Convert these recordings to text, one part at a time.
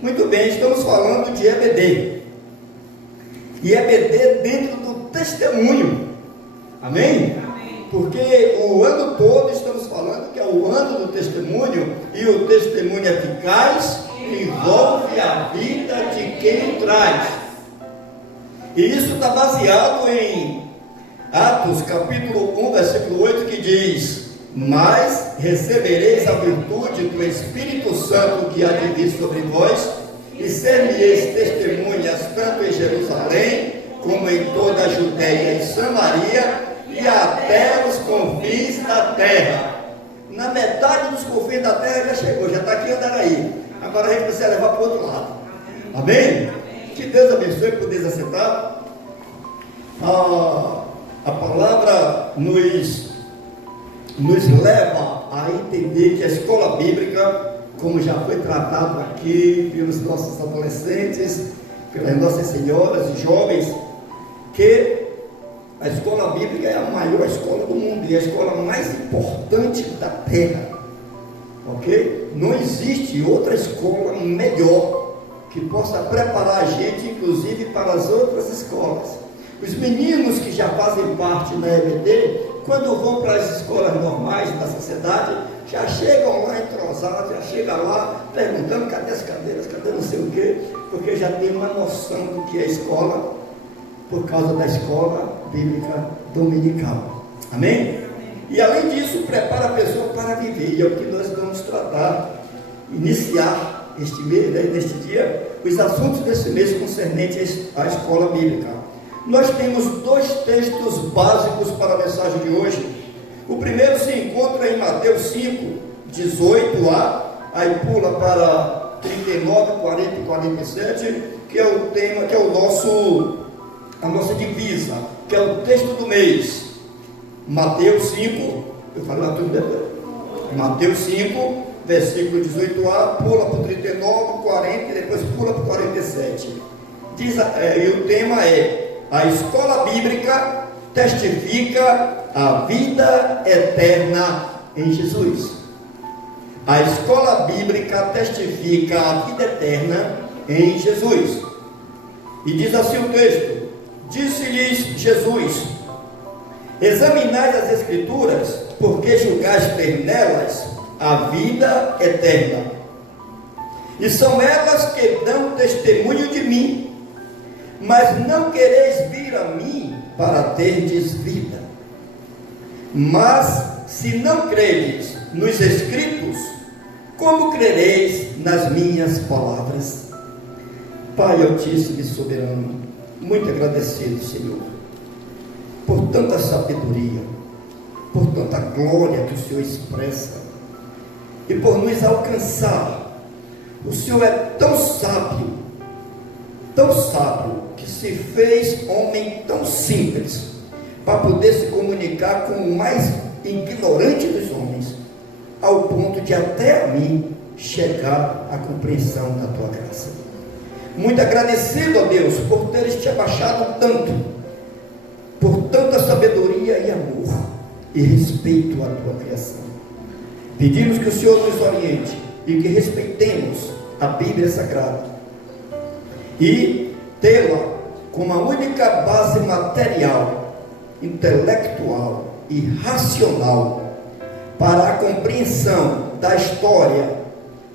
Muito bem, estamos falando de EBD. E EBD dentro do testemunho. Amém? Amém. Porque o ano todo estamos falando que é o ano do testemunho, e o testemunho eficaz envolve a vida de quem o traz. E isso está baseado em Atos capítulo 1, versículo 8, que diz: mas recebereis a virtude do Espírito Santo que há de vir sobre vós, e ser-me-eis testemunhas tanto em Jerusalém, como em toda a Judéia e Samaria, e até os confins da terra. Na metade dos confins da terra já chegou, já está aqui em Andaraí. Agora a gente precisa levar para o outro lado. Amém? Que Deus abençoe, poder aceitar. A palavra nos leva a entender que a escola bíblica, como já foi tratado aqui pelos nossos adolescentes, pelas nossas senhoras e jovens, que a escola bíblica é a maior escola do mundo e a escola mais importante da terra. Ok? Não existe outra escola melhor que possa preparar a gente, inclusive, para as outras escolas. Os meninos que já fazem parte da EBD, quando vão para as escolas normais da sociedade, já chegam lá entrosados, já chegam lá perguntando cadê as cadeiras, cadê não sei o quê, porque já tem uma noção do que é escola, por causa da escola bíblica dominical. Amém? E além disso, prepara a pessoa para viver, e é o que nós vamos tratar, iniciar este mês, neste dia, os assuntos desse mês concernentes à escola bíblica. Nós temos dois textos básicos para a mensagem de hoje. O primeiro se encontra em Mateus 5, 18a, aí pula para 39, 40 e 47, que é o tema, que é a nossa divisa, que é o texto do mês. Mateus 5, eu falei lá tudo depois. Mateus 5, versículo 18a, pula para o 39, 40 e depois pula para o 47. E o tema é: a escola bíblica testifica a vida eterna em Jesus. A escola bíblica testifica a vida eterna em Jesus. E diz assim o texto: disse-lhes Jesus: examinai as Escrituras, porque julgais ter nelas a vida eterna, e são elas que dão testemunho de mim. Mas não quereis vir a mim para terdes vida. Mas se não credes nos Escritos, como crereis nas minhas palavras? Pai Altíssimo e Soberano, muito agradecido, Senhor, por tanta sabedoria, por tanta glória que o Senhor expressa, e por nos alcançar. O Senhor é tão sábio, que se fez homem tão simples, para poder se comunicar com o mais ignorante dos homens, ao ponto de até a mim chegar à compreensão da tua graça. Muito agradecido a Deus por teres te abaixado tanto, por tanta sabedoria e amor e respeito à tua criação. Pedimos que o Senhor nos oriente e que respeitemos a Bíblia Sagrada e tê-la como a única base material, intelectual e racional para a compreensão da história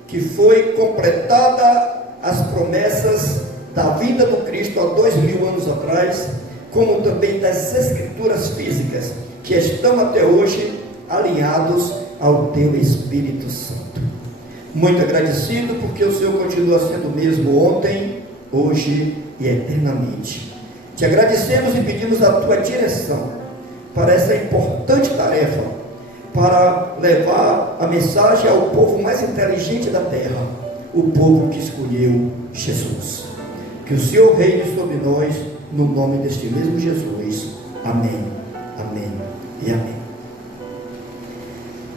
que foi completada, as promessas da vida do Cristo há 2000 anos atrás, como também das Escrituras físicas que estão até hoje alinhados ao teu Espírito Santo. Muito agradecido porque o Senhor continua sendo o mesmo ontem, hoje e eternamente. Te agradecemos e pedimos a tua direção para essa importante tarefa, para levar a mensagem ao povo mais inteligente da terra, o povo que escolheu Jesus. Que o Senhor reine sobre nós, no nome deste mesmo Jesus. Amém, amém e amém.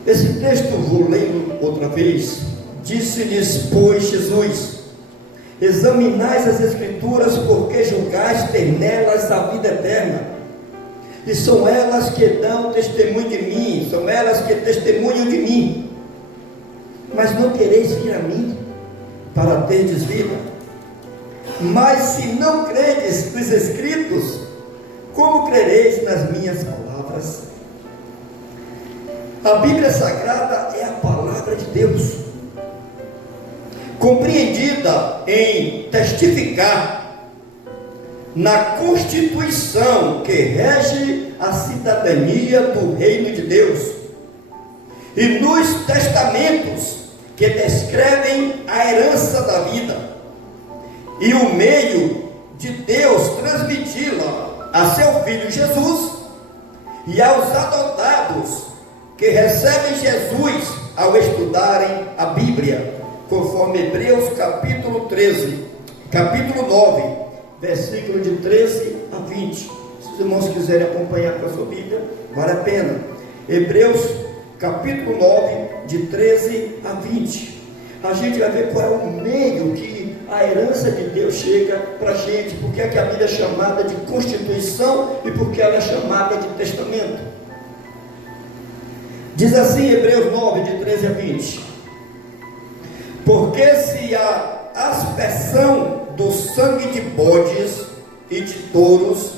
Esse texto vou ler outra vez. Disse-lhes, pois, Jesus: examinais as Escrituras, porque julgais ter nelas a vida eterna, e são elas que dão testemunho de mim, são elas que testemunham de mim. Mas não quereis vir a mim para terdes vida. Mas se não credes nos Escritos, como crereis nas minhas palavras? A Bíblia Sagrada é a palavra de Deus, compreendida em testificar na Constituição que rege a cidadania do reino de Deus, e nos testamentos que descrevem a herança da vida, e o meio de Deus transmiti-la a seu Filho Jesus, e aos adotados que recebem Jesus ao estudarem a Bíblia, conforme Hebreus capítulo 9, versículo de 13 a 20. Se os irmãos quiserem acompanhar com a sua Bíblia, vale a pena. Hebreus capítulo 9, de 13 a 20. A gente vai ver qual é o meio que a herança de Deus chega para a gente, porque é que a Bíblia é chamada de Constituição e porque ela é chamada de Testamento. Diz assim, Hebreus 9, de 13 a 20: porque se a aspersão do sangue de bodes e de touros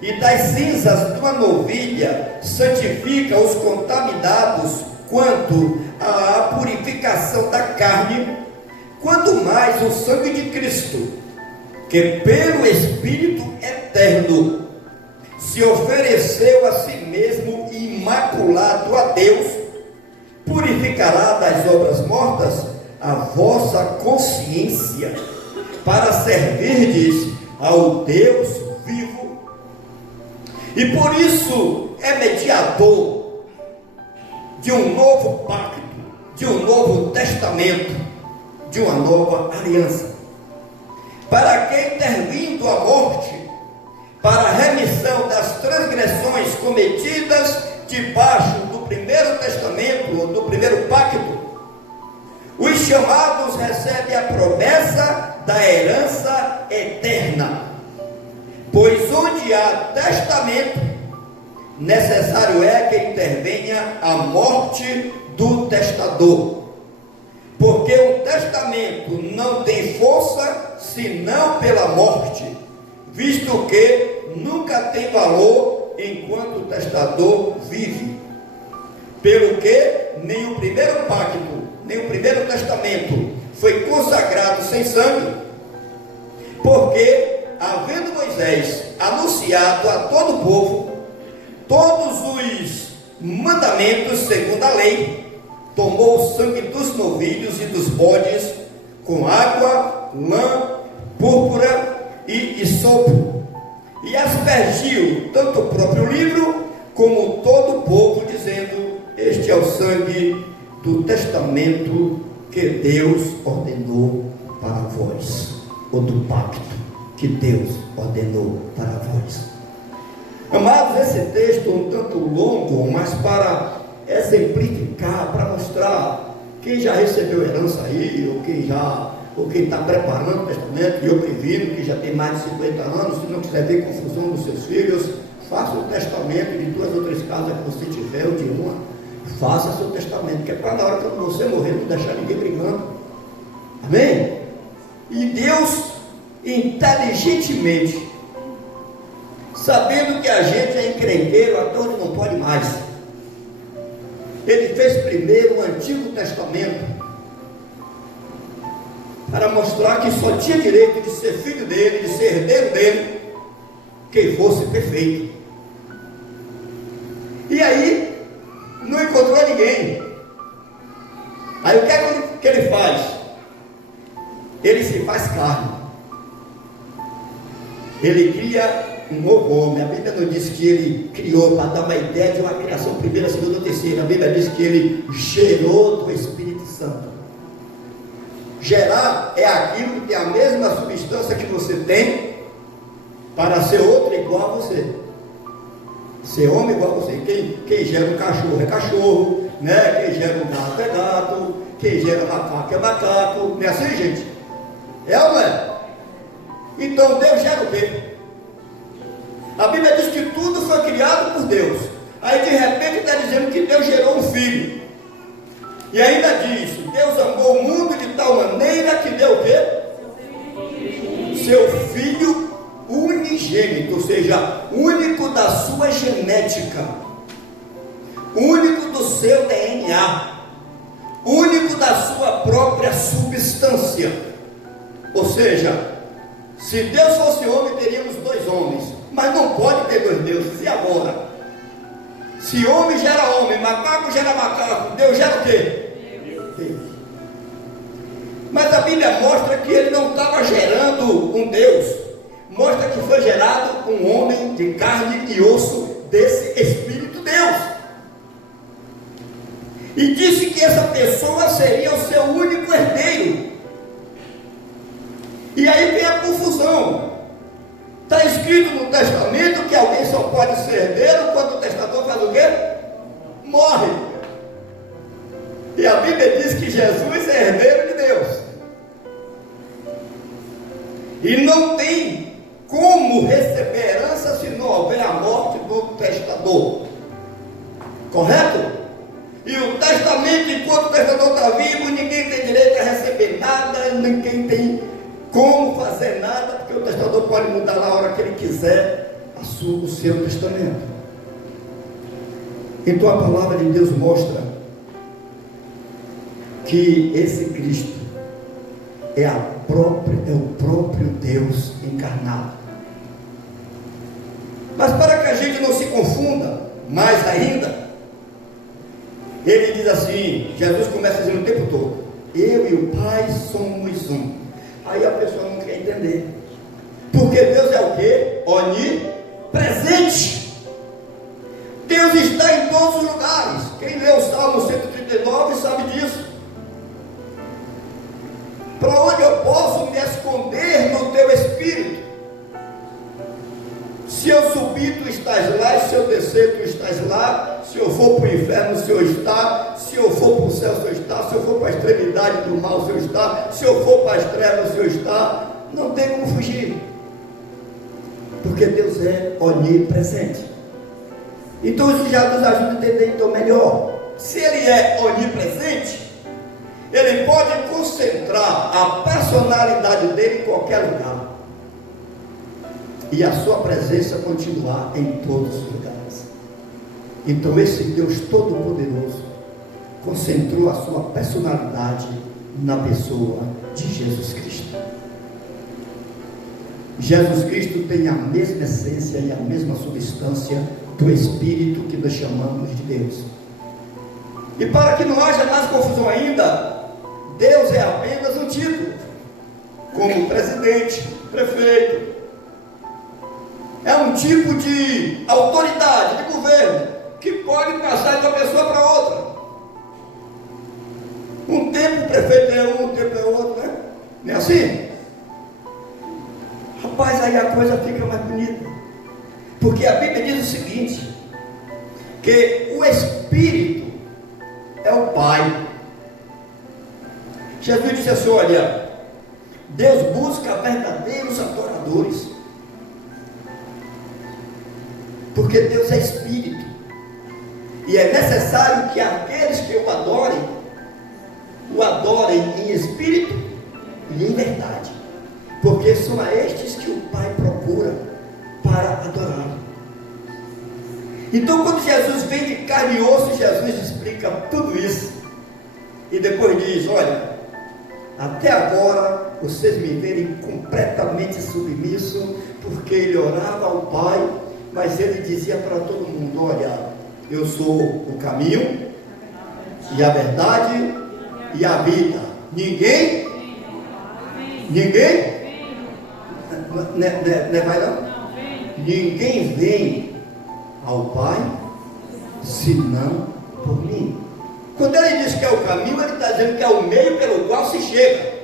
e das cinzas de uma novilha santifica os contaminados quanto à purificação da carne, quanto mais o sangue de Cristo, que pelo Espírito eterno se ofereceu a si mesmo imaculado a Deus, purificará das obras mortas a vossa consciência, para servirdes ao Deus vivo. E por isso é mediador de um novo pacto, de um novo testamento, de uma nova aliança, para que, intervindo a morte, para a remissão das transgressões cometidas debaixo do primeiro testamento, ou do primeiro pacto, os chamados recebem a promessa da herança eterna. Pois onde há testamento, necessário é que intervenha a morte do testador, porque o testamento não tem força senão pela morte, visto que nunca tem valor enquanto o testador vive. Pelo que nem o primeiro pacto, nem o primeiro testamento foi consagrado sem sangue, porque, havendo Moisés anunciado a todo o povo todos os mandamentos segundo a lei, tomou o sangue dos novilhos e dos bodes com água, lã, púrpura e sopo, e aspergiu tanto o próprio livro como todo o povo, dizendo: este é o sangue do testamento que Deus ordenou para vós, ou do pacto que Deus ordenou para vós. Amados, esse texto é um tanto longo, mas para exemplificar, para mostrar quem já recebeu herança aí, ou quem está preparando o testamento, e eu previno que já tem mais de 50 anos, se não quiser ver confusão dos seus filhos, faça o testamento de 2 ou 3 casas que você tiver, ou de uma. Faça seu testamento, que é para na hora que você morrer não deixar ninguém brigando. Amém? E Deus, inteligentemente, sabendo que a gente é encrenqueiro até onde não pode mais, Ele fez primeiro o Antigo Testamento para mostrar que só tinha direito de ser filho dele, de ser herdeiro dele, quem fosse perfeito. E aí não encontrou ninguém. Aí o que é que ele faz? Ele se faz carne. Ele cria um novo homem. A Bíblia não diz que ele criou, para dar uma ideia de uma criação primeira, segunda ou terceira. A Bíblia diz que ele gerou do Espírito Santo. Gerar é aquilo que tem a mesma substância que você tem, para ser outro igual a você. Ser homem igual a você. Quem gera um cachorro é cachorro, né? Quem gera um gato é gato, quem gera macaco é macaco. Não é assim, gente? É ou não é? Então Deus gera o quê? A Bíblia diz que tudo foi criado por Deus. Aí de repente está dizendo que Deus gerou um filho. E ainda diz: Deus amou o mundo de tal maneira que deu o quê? Seu Filho unigênito, ou seja, único da sua genética, único do seu DNA, único da sua própria substância. Ou seja, se Deus fosse homem, teríamos dois homens, mas não pode ter dois deuses. E agora? Se homem gera homem, macaco gera macaco, Deus gera o quê? Deus. Mas a Bíblia mostra que ele não estava gerando um Deus, mostra que foi gerado um homem de carne e osso desse Espírito Deus. E disse que essa pessoa seria o seu único herdeiro. E aí vem a confusão. Está escrito no testamento que alguém só pode ser herdeiro quando o testador faz o quê? Morre. E a Bíblia diz que Jesus é herdeiro de Deus. E não tem como receber herança se não houver a morte do testador. Correto? E o testamento, enquanto o testador está vivo, ninguém tem direito a receber nada, ninguém tem como fazer nada, porque o testador pode mudar na hora que ele quiser o seu testamento. Então a palavra de Deus mostra que esse Cristo é o próprio Deus encarnado. Mas para que a gente não se confunda mais ainda, ele diz assim, Jesus começa dizendo o tempo todo: eu e o Pai somos um. Aí a pessoa não quer entender, porque Deus é o quê? Onipresente. Deus está em todos os lugares. Quem lê o Salmo 139 sabe disso. Para onde eu posso me esconder no teu Espírito? Se eu subir, tu estás lá, e se eu descer, tu estás lá. Se eu for para o inferno, o Senhor está. Se eu for para o céu, o Senhor está. Se eu for para a extremidade do mal, o Senhor está. Se eu for para as trevas, o Senhor está. Não tem como fugir, porque Deus é onipresente. Então isso já nos ajuda a entender então melhor. Se Ele é onipresente, Ele pode concentrar a personalidade dele em qualquer lugar, e a sua presença continuar em todos os lugares. Então esse Deus Todo-Poderoso concentrou a sua personalidade na pessoa de Jesus Cristo. Jesus Cristo tem a mesma essência e a mesma substância do Espírito que nós chamamos de Deus. E para que não haja mais confusão ainda, Deus é apenas um título, como presidente, prefeito. É um tipo de autoridade, de governo, que pode passar de uma pessoa para outra. Um tempo o prefeito é um tempo é outro, né? Não é assim? Rapaz, aí a coisa fica mais bonita, porque a Bíblia diz o seguinte, que o Espírito é o Pai. Jesus disse assim: olha, Deus busca verdadeiros adoradores, porque Deus é Espírito, e é necessário que aqueles que o adorem em espírito e em verdade, porque são a estes que o Pai procura para adorá-lo. Então quando Jesus vem de carne e osso, Jesus explica tudo isso, e depois diz: olha, até agora vocês me verem completamente submisso, porque ele orava ao Pai, mas ele dizia para todo mundo: olha, eu sou o caminho e a verdade e a vida. Ninguém não vai não? Ninguém vem ao Pai senão por mim. Quando ele diz que é o caminho, ele está dizendo que é o meio pelo qual se chega.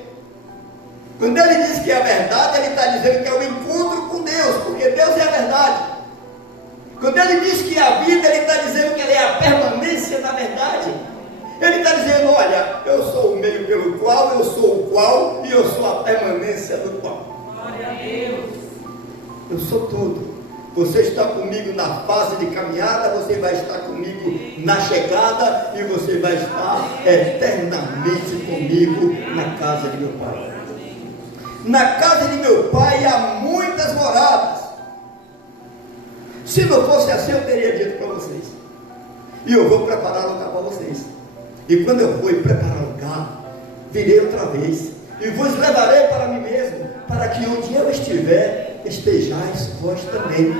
Quando ele diz que é a verdade, ele está dizendo que é o encontro com Deus, porque Deus é a verdade. Quando ele diz que é a vida, ele está dizendo que ele é a permanência da verdade. Ele está dizendo: olha, eu sou o meio pelo qual, eu sou o qual, e eu sou a permanência do qual. Glória a Deus. Eu sou tudo. Você está comigo na fase de caminhada, você vai estar comigo na chegada e você vai estar eternamente comigo na casa de meu Pai. Na casa de meu Pai há muitas moradas. Se não fosse assim, eu teria dito para vocês. E eu vou preparar lugar para vocês. E quando eu for preparar lugar, virei outra vez. E vos levarei para mim mesmo, para que onde eu estiver, estejais vós também.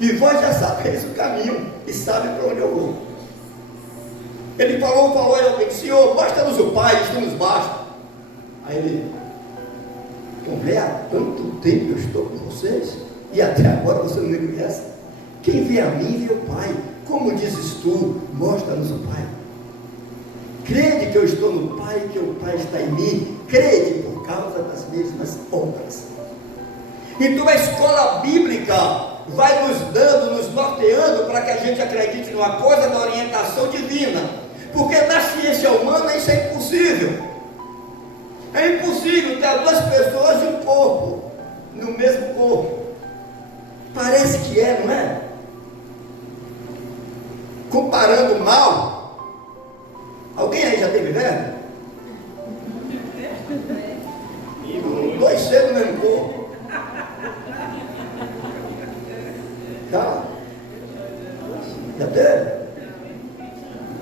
E vós já sabeis o caminho e sabem para onde eu vou. Ele falou e eu disse: Senhor, basta-nos o Pai, isto nos basta. Aí ele: Tomé, há tanto tempo eu estou com vocês e até agora você não me conhece. Quem vê a mim vê o Pai. Como dizes tu, mostra-nos o Pai. Crede que eu estou no Pai, que o Pai está em mim. Crede por causa das mesmas obras. Então a escola bíblica vai nos dando, nos norteando para que a gente acredite numa coisa da orientação divina. Porque na ciência humana isso é impossível. É impossível ter duas pessoas e um corpo no mesmo corpo. Parece que é, não é? Comparando mal, alguém aí já teve verme? Dois seres no mesmo corpo. Já teve?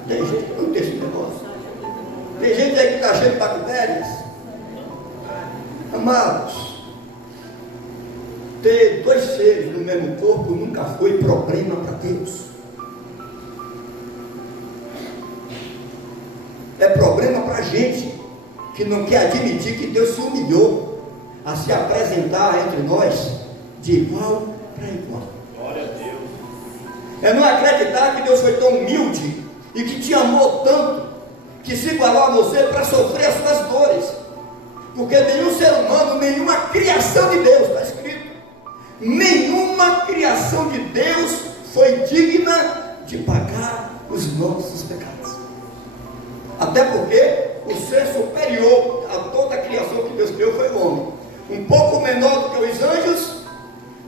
Tem gente que não tem esse negócio. Tem gente aí que está cheio de bactérias. Amados, ter dois seres no mesmo corpo nunca foi problema para Deus. É problema para a gente que não quer admitir que Deus se humilhou a se apresentar entre nós de igual para igual. Glória a Deus. É não acreditar que Deus foi tão humilde e que te amou tanto que se igualou a você para sofrer as suas dores. Porque nenhum ser humano, nenhuma criação de Deus, está escrito, nenhuma criação de Deus foi digna de pagar os nossos pecados. Até porque o ser superior a toda a criação que Deus criou foi o homem. Um pouco menor do que os anjos,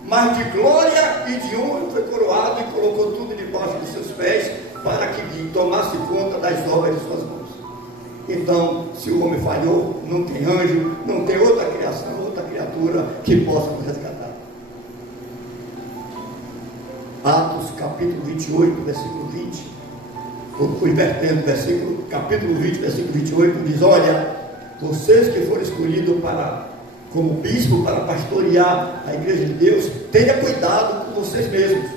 mas de glória e de honra foi coroado e colocou tudo debaixo dos seus pés para que tomasse conta das obras de suas mãos. Então, se o homem falhou, não tem anjo, não tem outra criação, outra criatura que possa nos resgatar. Atos capítulo 28, versículo 20. Estou invertendo, capítulo 20, versículo 28, diz: olha, vocês que foram escolhidos como bispo para pastorear a igreja de Deus, tenha cuidado com vocês mesmos,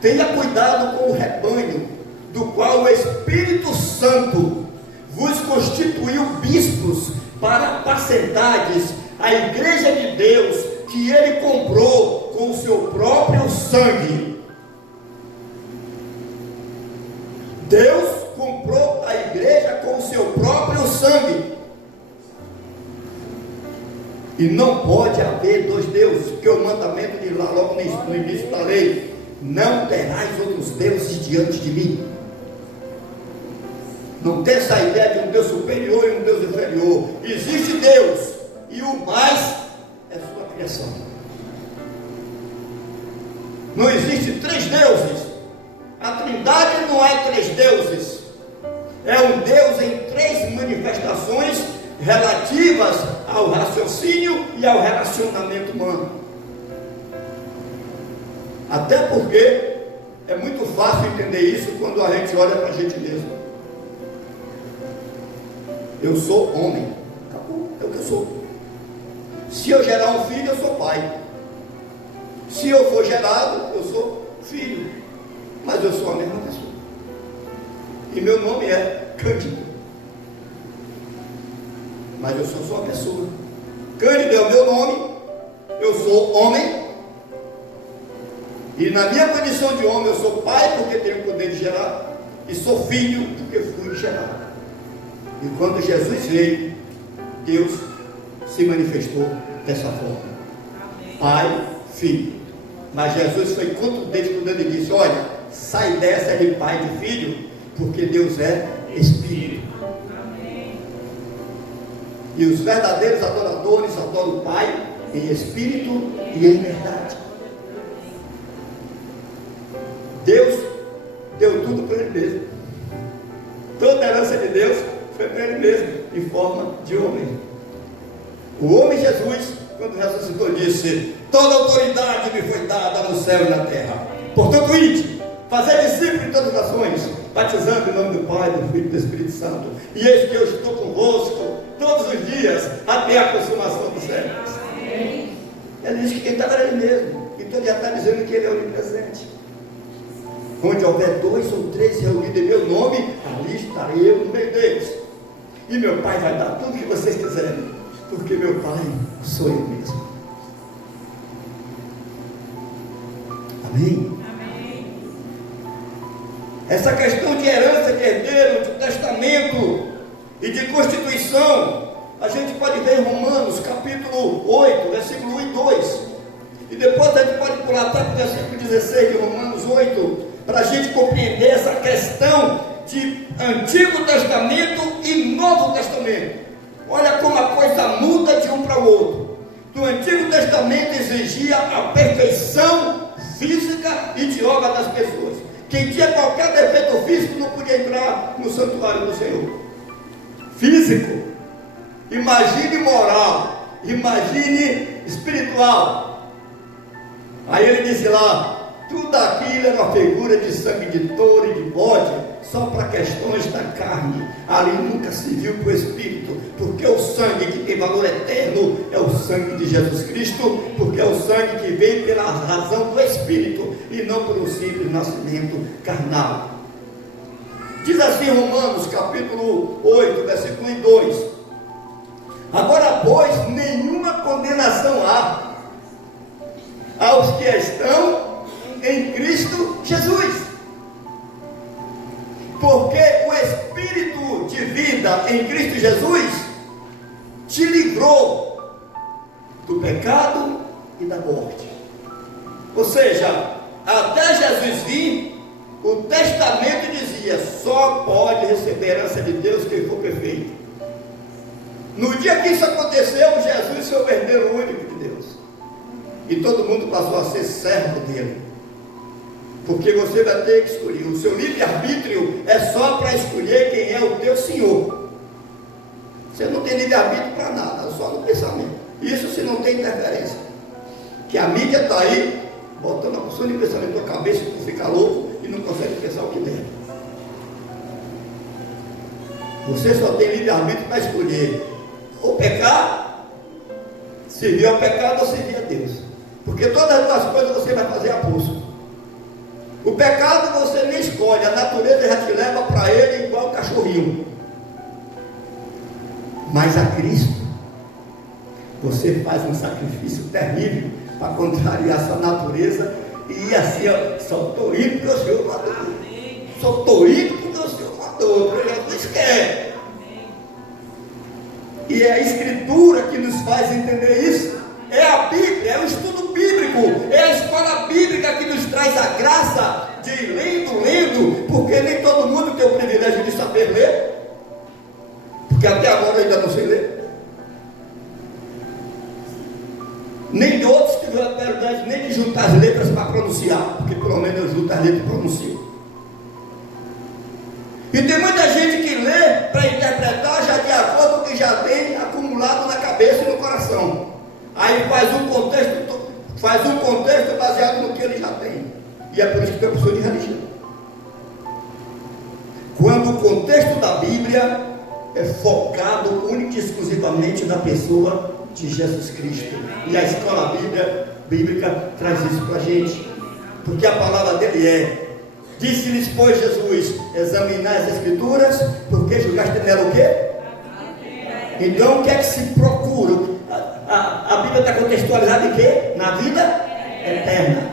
tenha cuidado com o rebanho, do qual o Espírito Santo vos constituiu bispos para apacentardes a igreja de Deus, que ele comprou com o seu próprio sangue. Deus comprou a igreja com o seu próprio sangue. E não pode haver dois deuses, porque o mandamento diz lá logo no início da lei: não terás outros deuses diante de mim. Não tem essa ideia de um Deus superior e um Deus inferior. Existe Deus, e o mais é sua criação. Não existe três deuses. A Trindade não é três deuses. É um Deus em três manifestações relativas ao raciocínio e ao relacionamento humano. Até porque é muito fácil entender isso quando a gente olha para a gente mesmo. Eu sou homem, acabou, é o que eu sou. Se eu gerar um filho, eu sou pai. Se eu for gerado, eu sou filho. Mas eu sou a mesma pessoa. E meu nome é Cândido. Mas eu sou só uma pessoa. Cândido é o meu nome. Eu sou homem. E na minha condição de homem, eu sou pai, porque tenho o poder de gerar. E sou filho, porque fui gerado. E quando Jesus veio, Deus se manifestou dessa forma. Pai, filho. Mas Jesus foi contundente quando ele disse: olha, sai dessa de pai e de filho, porque Deus é Espírito. E os verdadeiros adoradores adoram o Pai em espírito e em verdade. toda a herança de Deus foi para ele mesmo, em forma de homem. O homem Jesus, quando ressuscitou, disse: toda autoridade me foi dada no céu e na terra. Portanto, ide, fazer discípulos de todas as nações, batizando em nome do Pai, do Filho e do Espírito Santo. E eis que eu estou convosco todos os dias, até a consumação dos séculos. Ele diz que quem estava era ele mesmo. Então ele já está dizendo que ele é onipresente. Onde houver 2 ou 3 reunidos em meu nome, ali estarei eu no meio deles. E meu Pai vai dar tudo o que vocês quiserem, porque meu Pai sou eu mesmo. Amém? Amém. Essa questão de herança, de herdeiro, de testamento e de constituição, a gente pode ver em Romanos capítulo 8, versículo 1 e 2. E depois a gente pode pular até para o versículo 16 de Romanos 8, para a gente compreender essa questão de Antigo Testamento e Novo Testamento. Olha como a coisa muda de um para o outro. No Antigo Testamento exigia a perfeição física e de obra das pessoas. Quem tinha qualquer defeito físico não podia entrar no santuário do Senhor. Físico. Imagine moral. Imagine espiritual. Aí ele disse lá: tudo aquilo era uma figura de sangue de touro e de bode, só para questões da carne. Ali nunca se viu para o Espírito, porque o sangue que tem valor eterno é o sangue de Jesus Cristo, porque é o sangue que vem pela razão do Espírito e não por um simples nascimento carnal. Diz assim Romanos capítulo 8, versículo 1 e 2: agora pois nenhuma condenação há aos que estão em Cristo Jesus, porque o Espírito de vida em Cristo Jesus te livrou do pecado e da morte. Ou seja, até Jesus vir, o testamento dizia: só pode receber a herança de Deus quem for perfeito. No dia que isso aconteceu, Jesus foi o herdeiro único de Deus, e todo mundo passou a ser servo dele. Porque você vai ter que escolher. O seu livre-arbítrio é só para escolher quem é o teu Senhor. Você não tem livre-arbítrio para nada, só no pensamento. Isso se não tem interferência. Que a mídia está aí, botando a porção de pensamento na tua cabeça, e tu fica louco e não consegue pensar o que deve. Você só tem livre-arbítrio para escolher ou pecar, servir ao pecado ou servir a Deus. Porque todas as coisas você vai fazer a pulso. O pecado você nem escolhe, a natureza já te leva para ele igual cachorrinho. Mas a Cristo, você faz um sacrifício terrível para contrariar a sua natureza e assim, só estou indo porque o Senhor mandou. Só estou indo porque o Senhor mandou, porque Jesus quer. E é a Escritura que nos faz entender isso. É a Bíblia, é o estudo bíblico, é a escola bíblica que nos traz a graça de ir lendo, porque nem todo mundo tem o privilégio de saber ler, porque até agora eu ainda não sei ler. Nem de outros tiveram a verdade nem de juntar as letras para pronunciar, porque pelo menos eu junto as letras e pronuncio. E tem muita gente que lê para interpretar já de acordo com o que já tem acumulado na cabeça e no coração. Aí faz um contexto baseado no que ele já tem. E é por isso que tem a pessoa de religião. Quando o contexto da Bíblia é focado única e exclusivamente na pessoa de Jesus Cristo. E a escola bíblica traz isso para a gente. Porque a palavra dele é: disse-lhes, pois, Jesus, examinar as Escrituras, porque julgaste nela o quê? Então, o que é que se procura? A Bíblia está contextualizada em quê? Na vida eterna.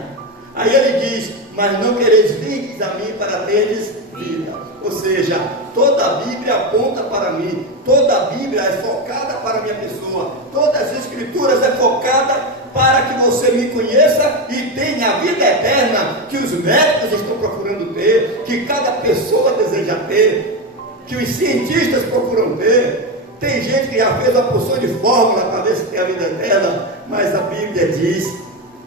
Aí ele diz: mas não quereis vir a mim para teres vida. Ou seja, toda a Bíblia aponta para mim. Toda a Bíblia é focada para a minha pessoa. Todas as Escrituras é focada para que você me conheça e tenha a vida eterna que os médicos estão procurando ter, que cada pessoa deseja ter, que os cientistas procuram ter. Tem gente que já fez uma porção de fórmula para ver se tem a vida eterna, mas a Bíblia diz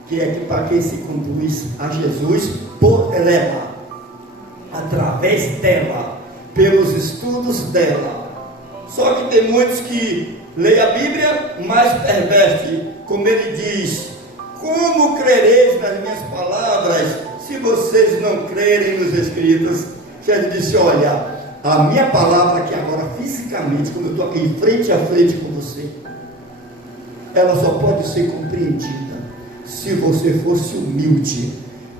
que é que para quem se conduz a Jesus por ela, através dela, pelos estudos dela. Só que tem muitos que leem a Bíblia, mas perverte, como ele diz: como crereis nas minhas palavras, se vocês não crerem nos Escritos? Jesus disse: olha, a minha palavra aqui agora, fisicamente, quando eu estou aqui frente a frente com você, ela só pode ser compreendida se você fosse humilde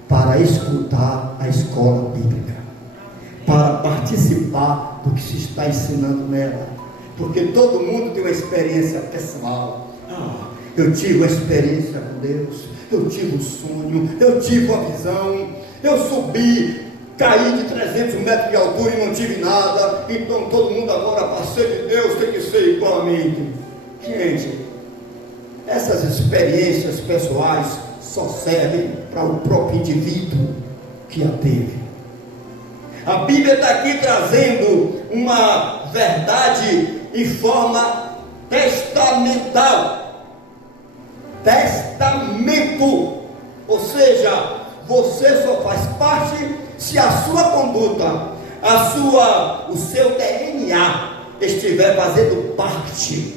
para escutar a escola bíblica, para participar do que se está ensinando nela. Porque todo mundo tem uma experiência pessoal. Eu tive uma experiência com Deus, eu tive um sonho, eu tive uma visão, eu subi, caí de 300 metros de altura e não tive nada, então todo mundo agora, parceiro de Deus, tem que ser igual a mim. Gente, essas experiências pessoais só servem para o próprio indivíduo que a teve. A Bíblia está aqui trazendo uma verdade em forma testamental. Testamento, ou seja, você só faz parte se a sua conduta, o seu DNA estiver fazendo parte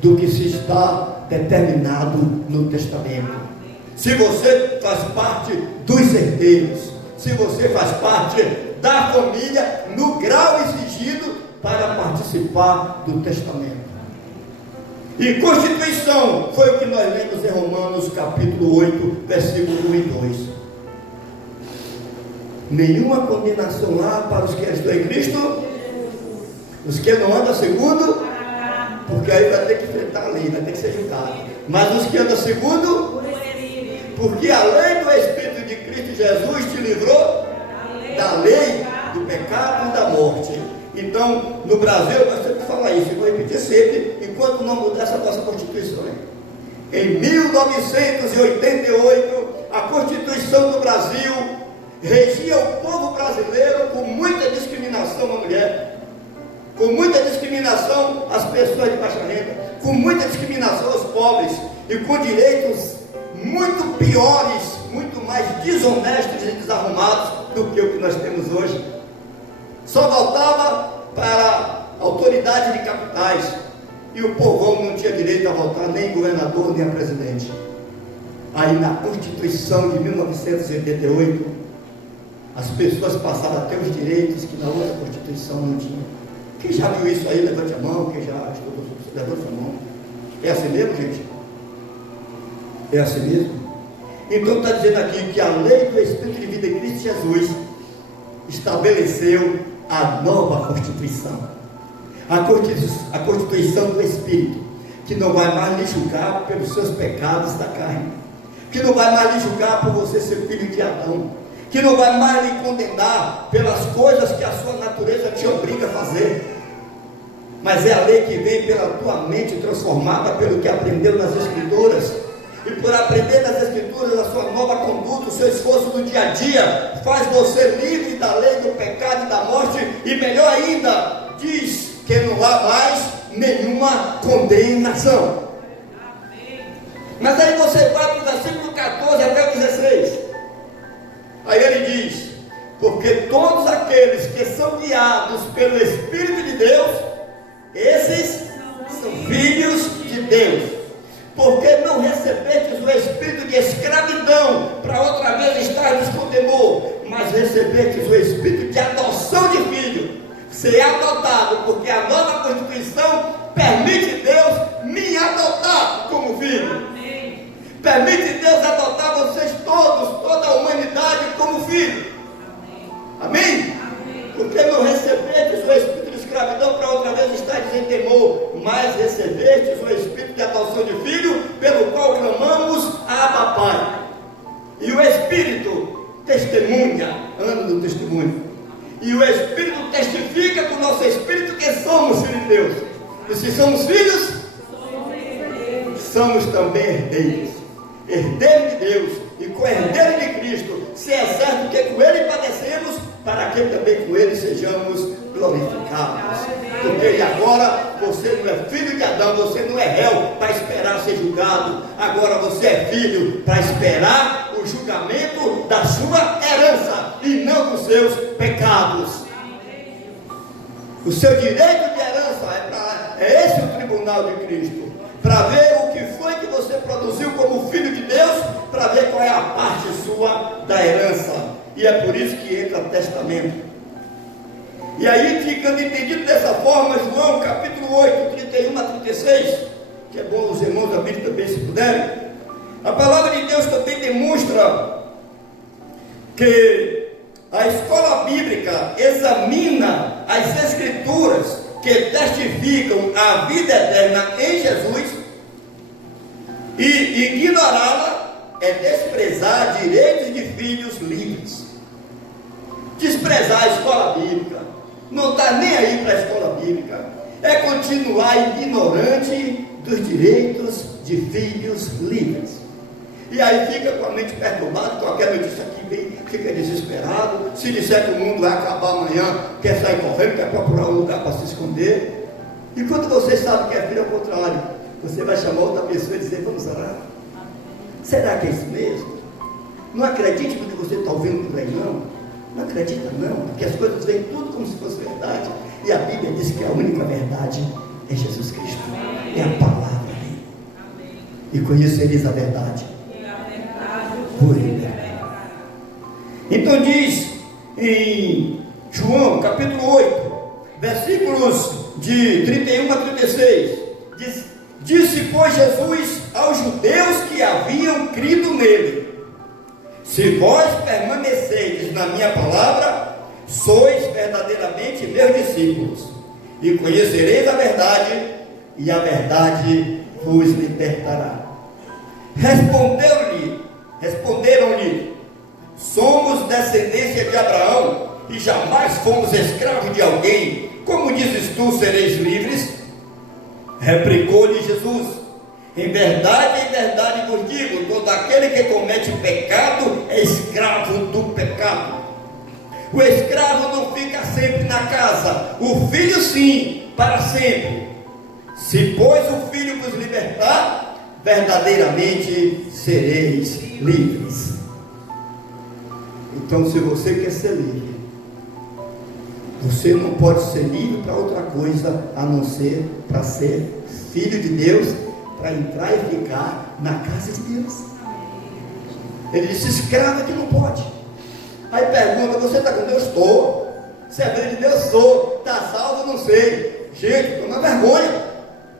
do que se está determinado no testamento. Se você faz parte dos herdeiros, se você faz parte da família no grau exigido para participar do testamento. E Constituição foi o que nós lemos em Romanos capítulo 8, versículo 1 e 2. Nenhuma condenação há para os que estão em Cristo, os que não andam segundo, porque aí vai ter que enfrentar a lei, vai ter que ser julgado. Mas os que andam segundo, porque a lei do Espírito de Cristo Jesus te livrou da lei, do pecado e da morte. Então, no Brasil, nós temos que falar isso, eu vou repetir sempre, enquanto não mudar essa nossa Constituição. Em 1988, a Constituição do Brasil regia o povo brasileiro com muita discriminação à mulher, com muita discriminação às pessoas de baixa renda, com muita discriminação aos pobres, e com direitos muito piores, muito mais desonestos e desarrumados do que o que nós temos hoje. Só voltava para a autoridade de capitais, e o povão não tinha direito a votar nem governador nem a presidente. Aí na Constituição de 1988, as pessoas passaram a ter os direitos que na outra Constituição não tinham. Quem já viu isso aí, levante a mão. Quem já estudou, levante a mão. É assim mesmo, gente? É assim mesmo? Então está dizendo aqui que a lei do Espírito de vida em Cristo Jesus estabeleceu a nova Constituição. A Constituição do Espírito, que não vai mais lhe julgar pelos seus pecados da carne, que não vai mais lhe julgar por você ser filho de Adão, que não vai mais lhe condenar pelas coisas que a sua natureza te obriga a fazer, mas é a lei que vem pela tua mente transformada pelo que aprendeu nas Escrituras. E por aprender nas Escrituras, a sua nova conduta, o seu esforço do dia a dia, faz você livre da lei do pecado e da morte, e melhor ainda, diz que não há mais nenhuma condenação. Mas aí você vai para o versículo 14 até o 16, aí ele diz: porque todos aqueles que são guiados pelo Espírito de Deus, esses são filhos de Deus. Porque não recebestes o espírito de escravidão, para outra vez estardes com temor, mas recebestes o espírito de adoção de filho. Ser adotado, porque a nova Constituição permite Deus me adotar como filho. Amém. Permite Deus adotar vocês todos, toda a humanidade como filho. Amém? Amém? Amém. Porque não recebestes o espírito de escravidão, para outra vez estardes em temor, mas recebestes o espírito de adoção de filho, pelo qual clamamos a Abba Pai. E o Espírito testemunha, anda no testemunho, e o Espírito testifica com o nosso Espírito que somos filhos de Deus. E se somos filhos, somos também herdeiros, herdeiros de Deus e co-herdeiros de Cristo, se é certo que com Ele padecemos, para que também com Ele sejamos glorificados. Porque agora você não é filho de Adão, você não é réu para esperar ser julgado, agora você é filho para esperar o julgamento da sua herança e não dos seus pecados. O seu direito de herança é esse o tribunal de Cristo, para ver o que foi que você produziu como filho de Deus, para ver qual é a parte sua da herança. E é por isso que entra testamento. E aí, ficando entendido dessa forma, João capítulo 8, 31 a 36, que é bom os irmãos abrirem também se puderem, a palavra de Deus também demonstra que a escola bíblica examina as escrituras que testificam a vida eterna em Jesus, e ignorá-la é desprezar direitos de filhos livres. Desprezar a escola bíblica, não está nem aí para a escola bíblica, é continuar ignorante dos direitos de filhos livres. E aí fica com a mente perturbada, qualquer notícia que vem, fica desesperado. Se disser que o mundo vai acabar amanhã, quer sair correndo, quer procurar um lugar para se esconder. E quando você sabe que é filho ao contrário, você vai chamar outra pessoa e dizer: vamos orar. Será que é isso mesmo? Não acredite no que você está ouvindo por aí, não. Não acredita não, porque as coisas vêm tudo como se fosse verdade. E a Bíblia diz que a única verdade é Jesus Cristo. É a palavra dele. E conhecereis a verdade. Por ele. Então diz em João capítulo 8, versículos de 31 a 36, disse pois Jesus aos judeus que haviam crido nele: se vós permanecerdes na minha palavra, sois verdadeiramente meus discípulos, e conhecereis a verdade, e a verdade vos libertará. Responderam-lhe: somos descendência de Abraão, e jamais fomos escravos de alguém. Como dizes tu, sereis livres? Replicou-lhe Jesus: em verdade vos digo, todo aquele que comete pecado é escravo do pecado. O escravo não fica sempre na casa, o filho sim, para sempre. Se pois o filho vos libertar, verdadeiramente sereis livres. Então, se você quer ser livre, você não pode ser livre para outra coisa a não ser para ser filho de Deus, para entrar e ficar na casa de Deus. Ele disse: escravo que não pode. Aí pergunta: você está com Deus? Estou. Você é filho de Deus? Sou. Está salvo? Não sei. Gente, toma vergonha.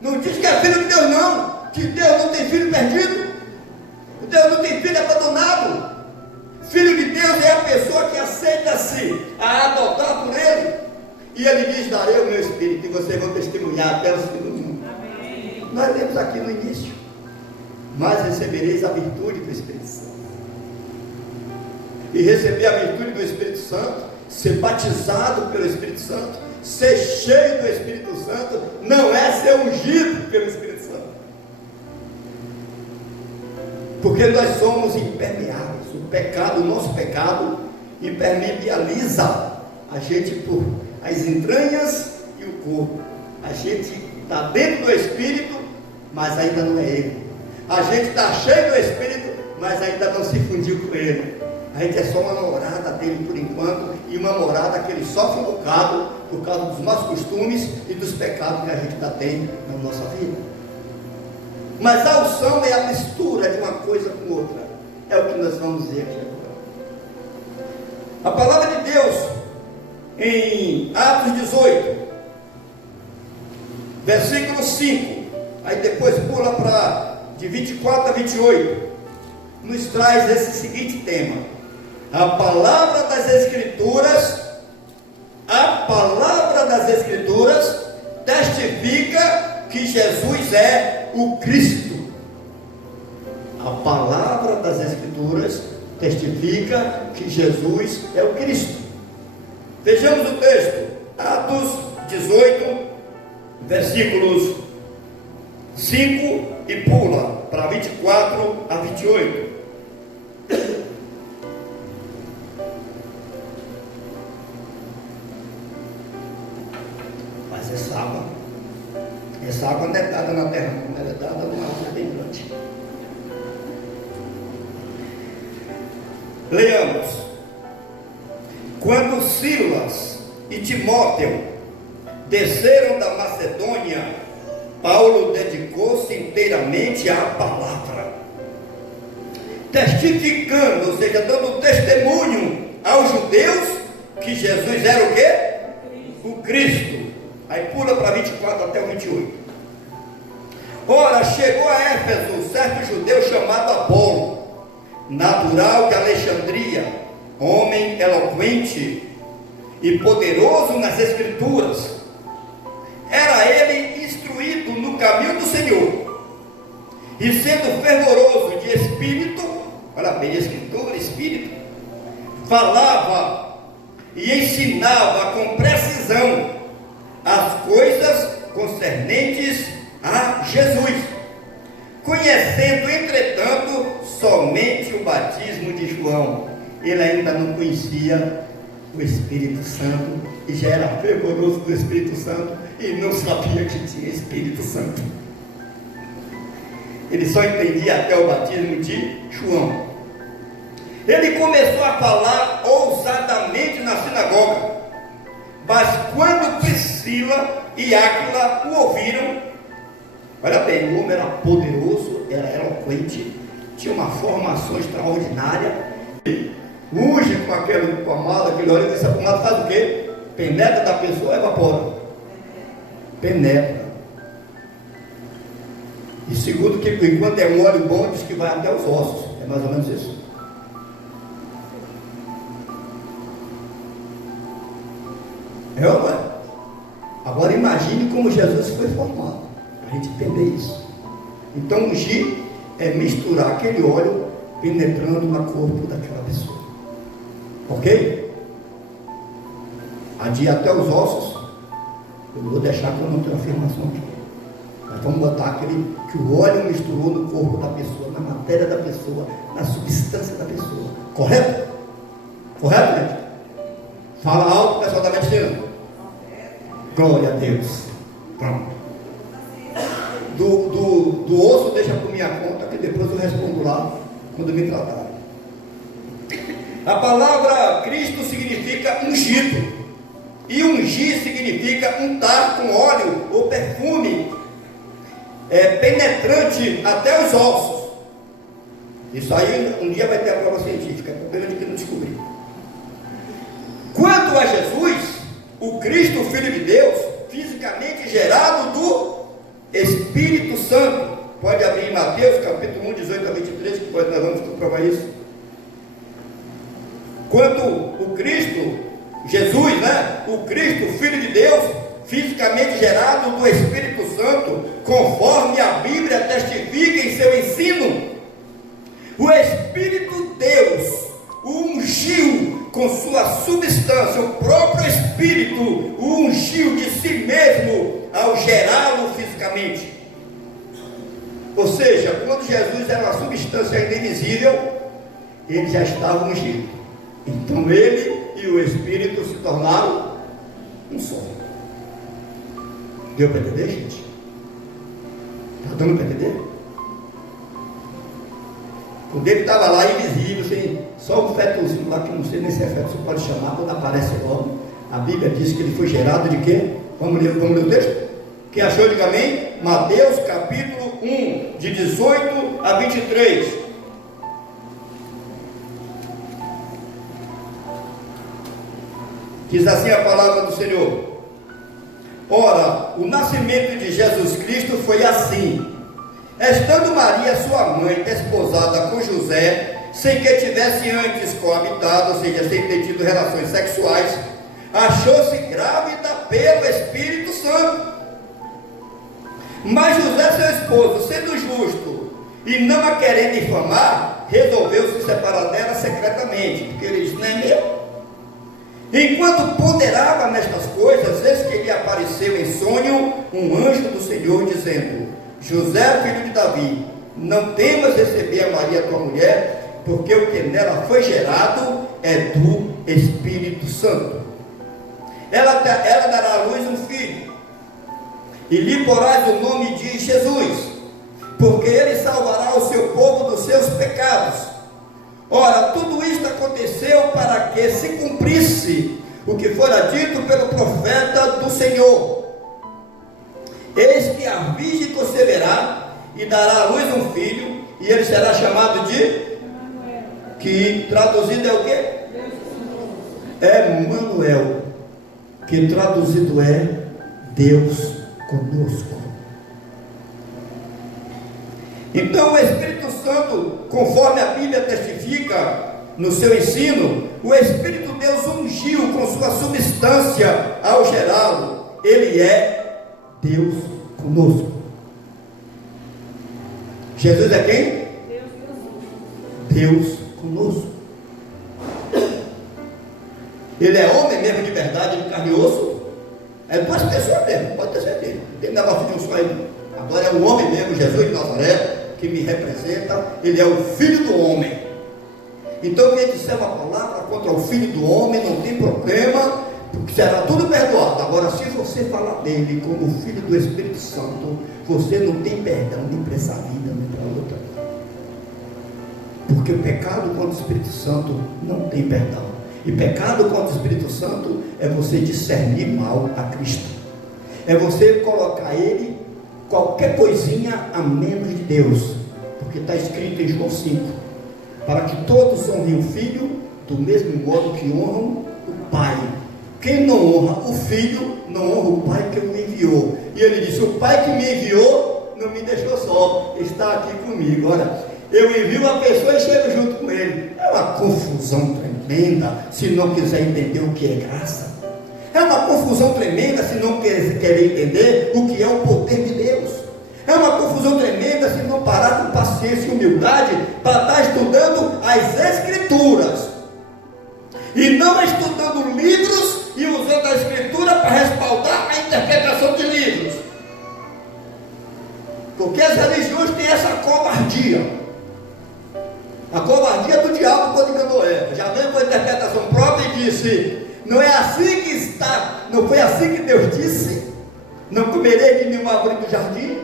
Não diz que é filho de Deus, não. Que Deus não tem filho perdido. Deus não tem filho abandonado. Filho de Deus é a pessoa que aceita-se a adotar por Ele. E Ele diz: darei o meu Espírito e vocês vão testemunhar até os fins do mundo. Amém. Nós lemos aqui no início: mas recebereis a virtude do Espírito Santo. E receber a virtude do Espírito Santo, ser batizado pelo Espírito Santo, ser cheio do Espírito Santo, não é ser ungido pelo Espírito Santo. Porque nós somos impermeáveis. O pecado, o nosso pecado, impermeabiliza a gente por as entranhas e o corpo. A gente está dentro do Espírito, mas ainda não é Ele. A gente está cheio do Espírito, mas ainda não se fundiu com Ele. A gente é só uma morada dele por enquanto, e uma morada que Ele sofre um bocado por causa dos nossos costumes e dos pecados que a gente ainda tem na nossa vida. Mas a unção é a mistura de uma coisa com outra. É o que nós vamos ver aqui agora. A palavra de Deus em Atos 18, versículo 5, aí depois pula para de 24 a 28, nos traz esse seguinte tema: a palavra das Escrituras testifica que Jesus é o Cristo. A palavra das Escrituras testifica que Jesus é o Cristo. Vejamos o texto, Atos 18, versículos 5 e pula para 24 a 28. Mas essa água não é dada na terra, não, ela é dada numa água bem grande. Leamos: quando Silas e Timóteo desceram da Macedônia, Paulo dedicou-se inteiramente à palavra, testificando, ou seja, dando testemunho aos judeus que Jesus era o quê? O Cristo. Aí pula para 24 até o 28. Ora, chegou a Éfeso um certo judeu chamado Apolo, natural de Alexandria, homem eloquente e poderoso nas Escrituras. Era ele instruído no caminho do Senhor, e sendo fervoroso de espírito, olha bem, escritura, espírito, falava e ensinava com precisão as coisas concernentes a Jesus, conhecendo, entretanto, somente o batismo de João. Ele ainda não conhecia o Espírito Santo, e já era fervoroso do Espírito Santo, e não sabia que tinha Espírito Santo. Ele só entendia até o batismo de João. Ele começou a falar ousadamente na sinagoga, mas quando Priscila e Áquila o ouviram, olha bem, o homem era poderoso, era eloquente, tinha uma formação extraordinária, unge com a mala, aquele óleo, essa pomada faz o quê? Penetra da pessoa, evapora. Penetra. E segundo que enquanto é um óleo bom, diz que vai até os ossos. É mais ou menos isso. É ou não é? Agora imagine como Jesus foi formado, para a gente entender isso. Então ungir é misturar aquele óleo penetrando no corpo daquela pessoa. Ok? Adia até os ossos. Eu vou deixar que eu não tenho afirmação aqui. Mas vamos botar aquele que o óleo misturou no corpo da pessoa, na matéria da pessoa, na substância da pessoa. Correto? Correto, gente? Fala alto, pessoal da medicina. Glória a Deus. Pronto. Do osso deixa por minha conta, que depois eu respondo lá quando me tratarem. A palavra Cristo significa ungido, e ungir significa untar com óleo ou perfume penetrante até os ossos. Isso aí um dia vai ter a prova científica, é problema de que não descobrir. Quanto a Jesus, o Cristo, Filho de Deus, fisicamente gerado do Espírito Santo. Pode abrir em Mateus capítulo 1, 18 a 23, que nós vamos comprovar isso. Quanto o Cristo, Jesus, né? O Cristo, Filho de Deus, fisicamente gerado do Espírito Santo, conforme a Bíblia testifica em seu ensino, o Espírito Deus o ungiu com sua substância, o próprio Espírito o ungiu de si mesmo ao gerá-lo fisicamente. Ou seja, quando Jesus era uma substância ainda invisível, ele já estava ungido. Então ele e o Espírito se tornaram um só. Deu para entender, gente? Está dando para entender? Quando ele estava lá invisível, assim, só um fetozinho lá, que não sei nem se é feto, você pode chamar, quando aparece logo, a Bíblia diz que ele foi gerado de quê? Vamos ler o texto? Quem achou, diga amém? Mateus capítulo 1, de 18 a 23. Diz assim a palavra do Senhor: ora, o nascimento de Jesus Cristo foi assim. Estando Maria, sua mãe, desposada com José, sem que tivesse antes coabitado, ou seja, sem ter tido relações sexuais, achou-se grávida pelo Espírito Santo. Mas José, seu esposo, sendo justo e não a querendo infamar, resolveu se separar dela secretamente, porque ele disse: não é meu. Enquanto ponderava nestas coisas, eis que lhe apareceu em sonho um anjo do Senhor, dizendo: José, filho de Davi, não temas receber a Maria tua mulher, porque o que nela foi gerado é do Espírito Santo. Ela dará à luz um filho, e lhe porás o nome de Jesus, porque ele salvará o seu povo dos seus pecados. Ora, tudo isto aconteceu para que se cumprisse o que fora dito pelo profeta do Senhor: ficar virgem e conceberá, e dará à luz um filho, e ele será chamado de... Que traduzido é o quê? Emanuel, que traduzido é Deus conosco. Então o Espírito Santo, conforme a Bíblia testifica no seu ensino, o Espírito de Deus ungiu com sua substância ao gerá-lo. Ele é Deus conosco. Jesus é quem? Deus conosco. Ele é homem mesmo de verdade, de carne e osso. É duas pessoas mesmo, pode ter certeza. Não tem negócio de um só aí. Agora é um homem mesmo, Jesus de Nazaré, que me representa. Ele é o Filho do homem. Então quem disser uma palavra contra o Filho do homem não tem problema, porque será tudo perdoado. Agora, se você falar dele como Filho do Espírito Santo, você não tem perdão nem para essa vida, nem para outra. Porque o pecado contra o Espírito Santo não tem perdão. E pecado contra o Espírito Santo é você discernir mal a Cristo. É você colocar ele qualquer coisinha a menos de Deus. Porque está escrito em João 5, para que todos honrem o Filho do mesmo modo que honram o Pai. Quem não honra o Filho, não honra o Pai que o enviou. E ele disse: o Pai que me enviou não me deixou só, está aqui comigo. Olha, eu envio uma pessoa e chego junto com ele. É uma confusão tremenda se não quiser entender o que é graça. É uma confusão tremenda se não querer entender o que é o poder de Deus. É uma confusão tremenda se não parar com paciência e humildade para estar estudando as Escrituras e não estudando livros e usando a Escritura para respaldar a interpretação de livros. Porque as religiões têm essa covardia. A covardia do diabo quando enganou Eva. Já veio com a interpretação própria e disse: não é assim que está, não foi assim que Deus disse, não comerei de nenhuma árvore do jardim.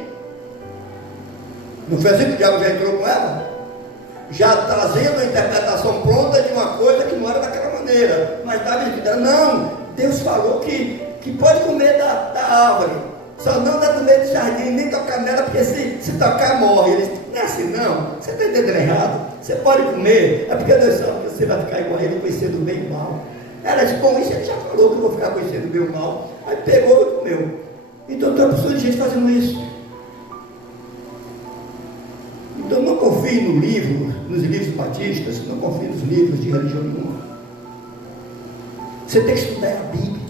Não foi assim que o diabo já entrou com ela? Já trazendo a interpretação pronta de uma coisa que não era daquela maneira. Mas estava dizendo: não, Deus falou que pode comer da árvore, só não dá no meio do jardim, nem tocar nela, porque se tocar morre. Ele disse: não é assim não, você está entendendo errado, você pode comer, é porque Deus sabe que você vai ficar igual a ele, conhecendo o bem e o mal. Ela disse: bom, isso ele já falou que eu vou ficar conhecendo o bem e o mal. Aí pegou e comeu. Então tem uma pessoa de gente fazendo isso. Então não confie no livro, nos livros batistas, não confie nos livros de religião nenhuma. Você tem que estudar a Bíblia.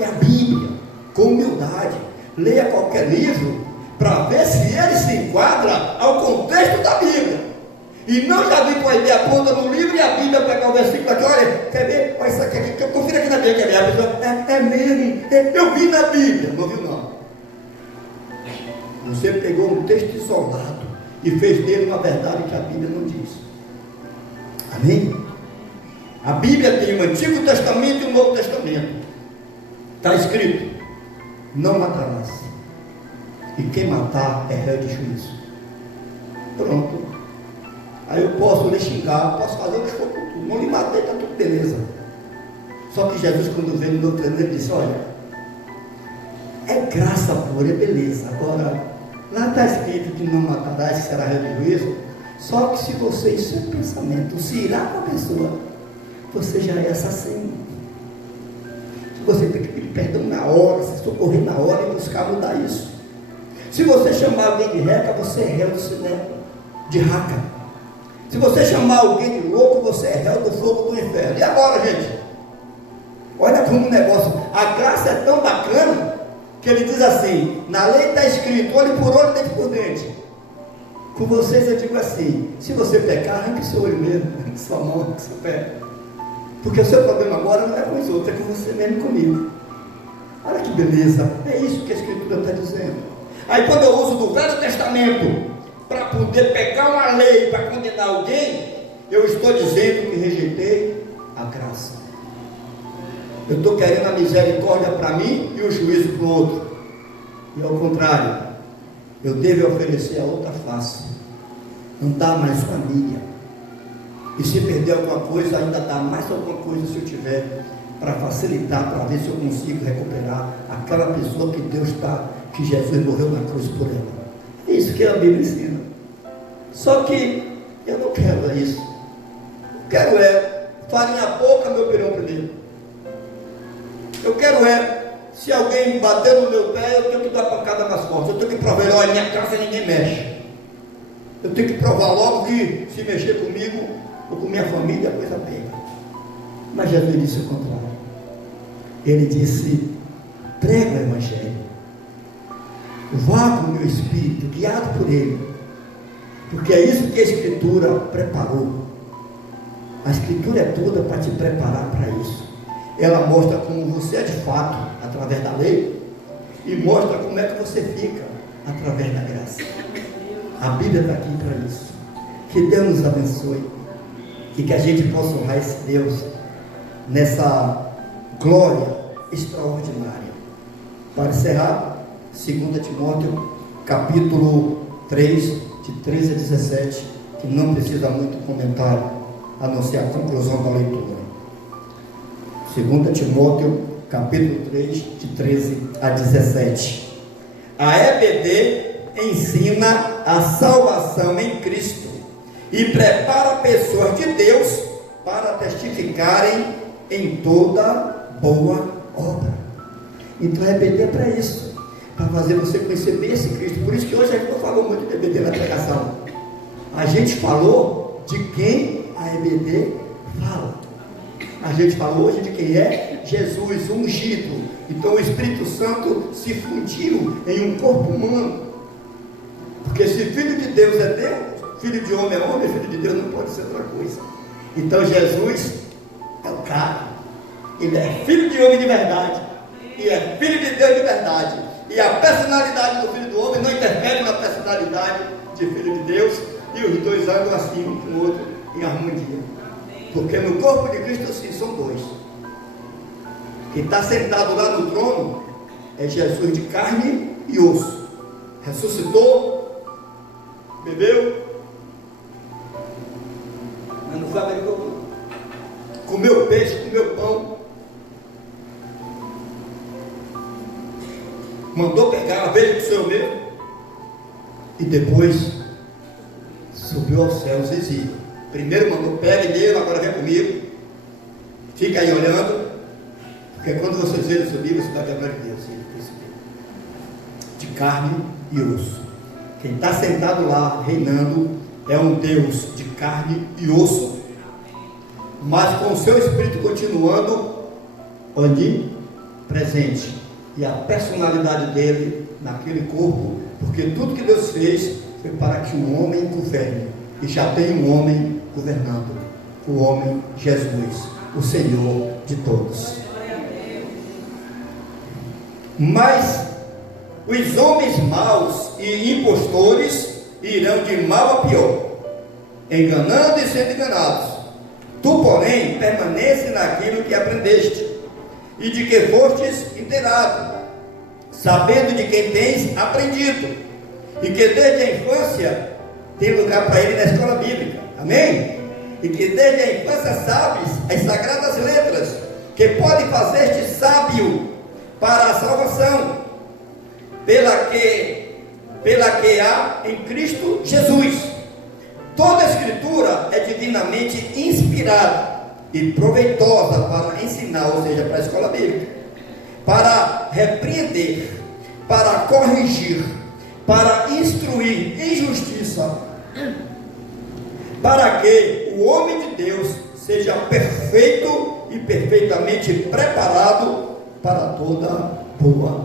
É a Bíblia, com humildade. Leia qualquer livro para ver se ele se enquadra ao contexto da Bíblia. E não já vi com a ideia pronta no livro e a Bíblia pegar o versículo aqui: olha, quer ver? Olha isso aqui, confira aqui na Bíblia, quer ver? A pessoa, é mesmo, eu vi na Bíblia. Não viu não. Você pegou um texto isolado e fez dele uma verdade que a Bíblia não diz. Amém? A Bíblia tem o Antigo Testamento e o Novo Testamento. Está escrito: não matarás, e quem matar é réu de juízo. Pronto. Aí eu posso lhe xingar, posso fazer o que for com tudo. Não lhe matei, está tudo beleza. Só que Jesus, quando veio no Novo Testamento, ele disse: olha, é graça pura, é beleza. Agora, lá está escrito que não matarás, que será réu de juízo. Só que se você, em seu pensamento, se irá com a pessoa, você já é assassino. Você tem que pedir perdão na hora, se socorrer na hora e buscar mudar isso. Se você chamar alguém de reca, você é réu do cinema, de raca. Se você chamar alguém de louco, você é réu do fogo do inferno. E agora, gente? Olha como o negócio, a graça é tão bacana, que ele diz assim: na lei está escrito, olho por olho, dente por dente. Com vocês eu digo assim: se você pecar, arranque seu olho mesmo, sua mão, seu pé. Porque o seu problema agora não é com os outros, é com você mesmo, comigo. Olha que beleza, é isso que a Escritura está dizendo. Aí quando eu uso do Velho Testamento para poder pegar uma lei para condenar alguém, eu estou dizendo que rejeitei a graça. Eu estou querendo a misericórdia para mim e o juízo para o outro. E ao contrário, eu devo oferecer a outra face. Não dá mais família. E se perder alguma coisa, ainda dá mais alguma coisa se eu tiver, para facilitar, para ver se eu consigo recuperar aquela pessoa que Deus está que Jesus morreu na cruz por ela. É isso que a Bíblia ensina. Só que eu não quero isso. Eu quero farinha pouca, meu pirão primeiro. Eu quero se alguém bater no meu pé, eu tenho que dar pancada nas costas. Eu tenho que provar, olha, minha casa ninguém mexe. Eu tenho que provar logo que se mexer comigo ou com minha família, a coisa pega. Mas Jesus disse o contrário. Ele disse, prega o Evangelho. Vá com o meu Espírito, guiado por Ele. Porque é isso que a Escritura preparou. A Escritura é toda para te preparar para isso. Ela mostra como você é de fato, através da lei, e mostra como é que você fica, através da graça. A Bíblia está aqui para isso. Que Deus nos abençoe e que a gente possa honrar esse Deus nessa glória extraordinária. Para encerrar, 2 Timóteo, capítulo 3, de 13 a 17, que não precisa muito comentário, a não ser a conclusão da leitura. 2 Timóteo, capítulo 3, de 13 a 17. A EBD ensina a salvação em Cristo e prepara pessoas de Deus para testificarem em toda boa obra. Então a EBD é para isso, para fazer você conhecer bem esse Cristo. Por isso que hoje a gente não falou muito de EBD na pregação. A gente falou de quem a EBD fala. A gente falou hoje de quem é Jesus, ungido. Então o Espírito Santo se fundiu em um corpo humano. Porque se filho de Deus é Deus, filho de homem é homem, filho de Deus não pode ser outra coisa. Então Jesus é o cara. Ele é filho de homem de verdade. E é filho de Deus de verdade. E a personalidade do filho do homem não interfere na personalidade de filho de Deus. E os dois andam assim, um com o outro, em harmonia. Porque no corpo de Cristo sim são dois. Quem está sentado lá no trono é Jesus de carne e osso. Ressuscitou, bebeu, mas não foi americano. Comeu peixe, comeu pão. Mandou pegar a veja do seu meio. E depois subiu aos céus exílio. Primeiro mandou, pegue mesmo, agora vem comigo. Fica aí olhando. Porque quando vocês verem subir, você vai lembrar de Deus. De carne e osso. Quem está sentado lá, reinando, é um Deus de carne e osso. Mas com o seu Espírito continuando onipresente. E a personalidade dele naquele corpo. Porque tudo que Deus fez foi para que o homem governe. E já tem um homem governando, o homem Jesus, o Senhor de todos. Mas os homens maus e impostores irão de mal a pior, enganando e sendo enganados. Tu, porém, permanece naquilo que aprendeste e de que fostes inteirado, sabendo de quem tens aprendido, e que desde a infância tem lugar para ele na escola bíblica, amém? E que desde a infância sabes as sagradas letras, que podem fazer-te sábio para a salvação, pela que há em Cristo Jesus. Toda a Escritura é divinamente inspirada e proveitosa para ensinar, ou seja, para a escola bíblica, para repreender, para corrigir, para instruir em justiça, para que o homem de Deus seja perfeito e perfeitamente preparado para toda boa